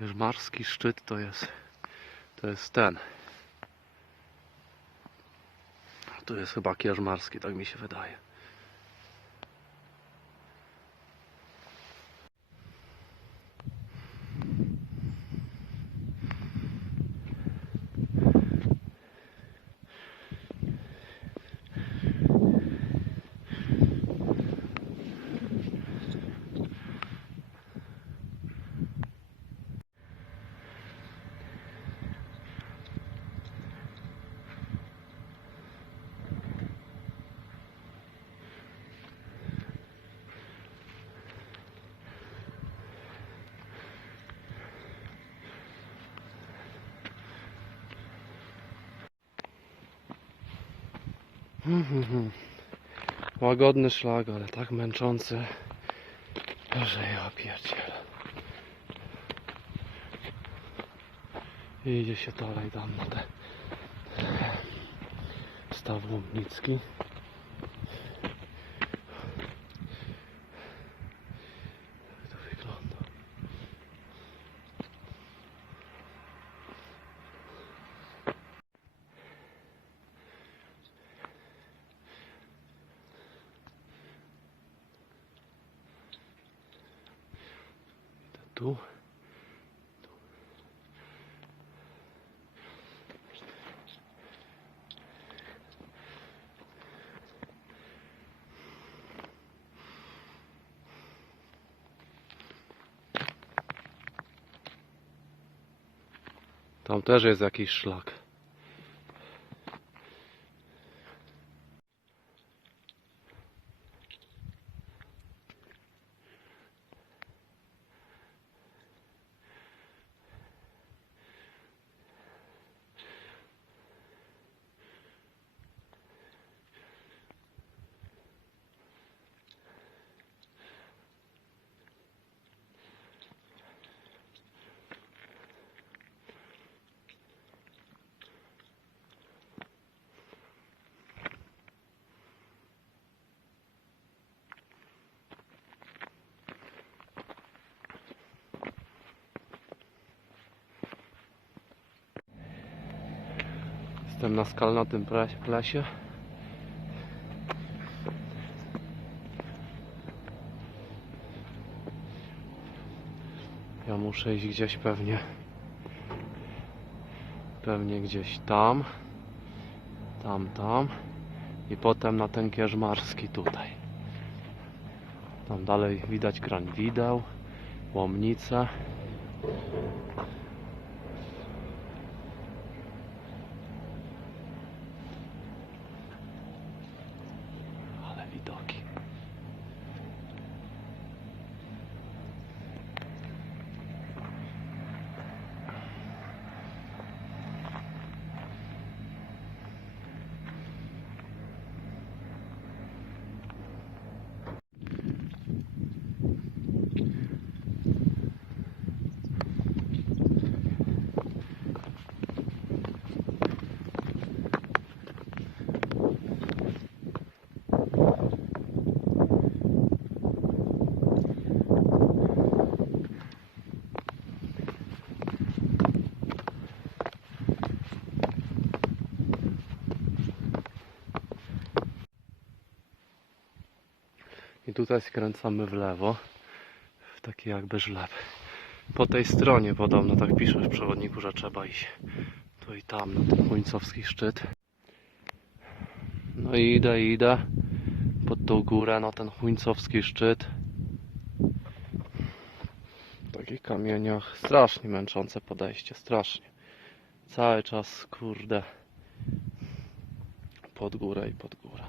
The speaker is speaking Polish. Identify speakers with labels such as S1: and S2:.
S1: Jerzmarski szczyt to jest to jest ten. Tu jest chyba Kierzmarski, tak mi się wydaje. Łagodny szlak, ale tak męczący, że ja pierdzielę. Idzie się dalej tam na te staw Łomnicki. Tu. Tam też jest jakiś szlak. Jestem na skalnatym plesie. Ja muszę iść gdzieś pewnie. Pewnie gdzieś tam. Tam, tam. I potem na ten Kierzmarski tutaj. Tam dalej widać kran wideł, łomnice. Ale widoki. I tutaj skręcamy w lewo, w taki jakby żleb. Po tej stronie podobno, tak pisze w przewodniku, że trzeba iść tu i tam na ten Chuńcowski szczyt. No i idę, idę pod tą górę na ten Chuńcowski szczyt. W takich kamieniach strasznie męczące podejście, strasznie. Cały czas, kurde, pod górę i pod górę.